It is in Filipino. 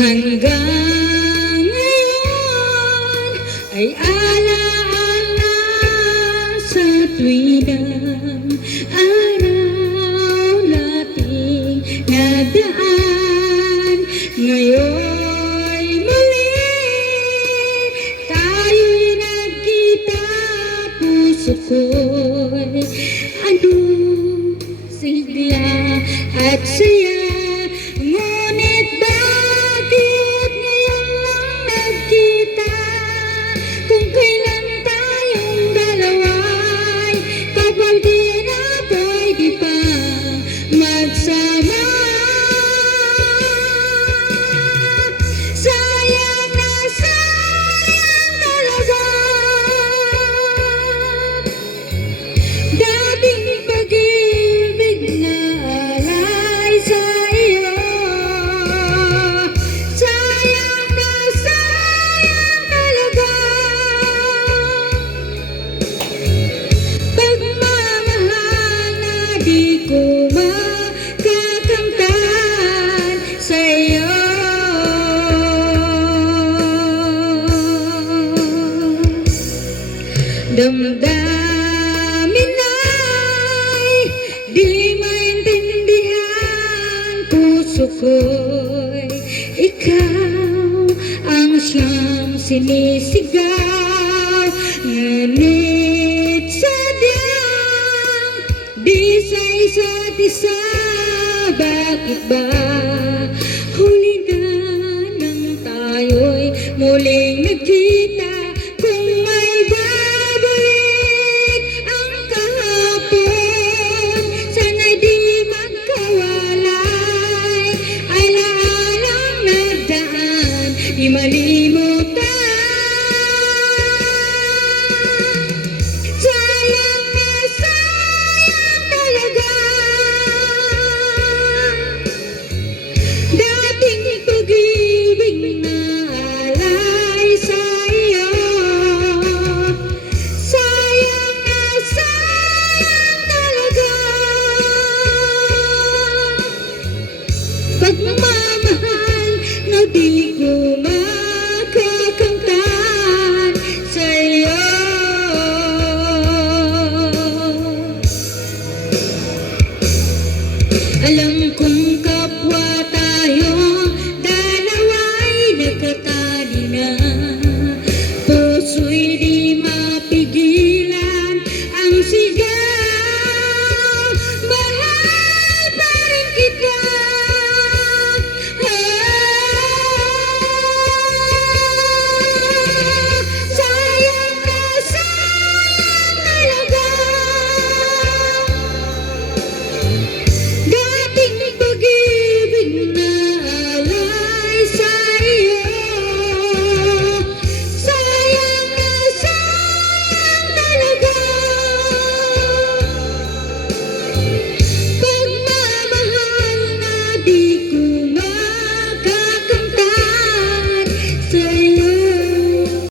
Hanggang ngayon ay alaala sa tuwidang araw nating nadaan. Ngayon'y muli tayo'y nagkita, puso ko'y anong sigla at saya. Ngunit bakit ngayon lang nagkita, kung kailan tayong dalawa'y kapag di na pwede pa magsama. Sayang na sayang talaga dating pag-ibig na alay sa iyo. Sayang na sayang talaga pagmamahal na di ko makakamtan sa iyo. Damdamin ay di maintindihan, puso ko'y ikaw ang siyang sinisigaw. Ngunit sadyang di sa isa't isa, bakit ba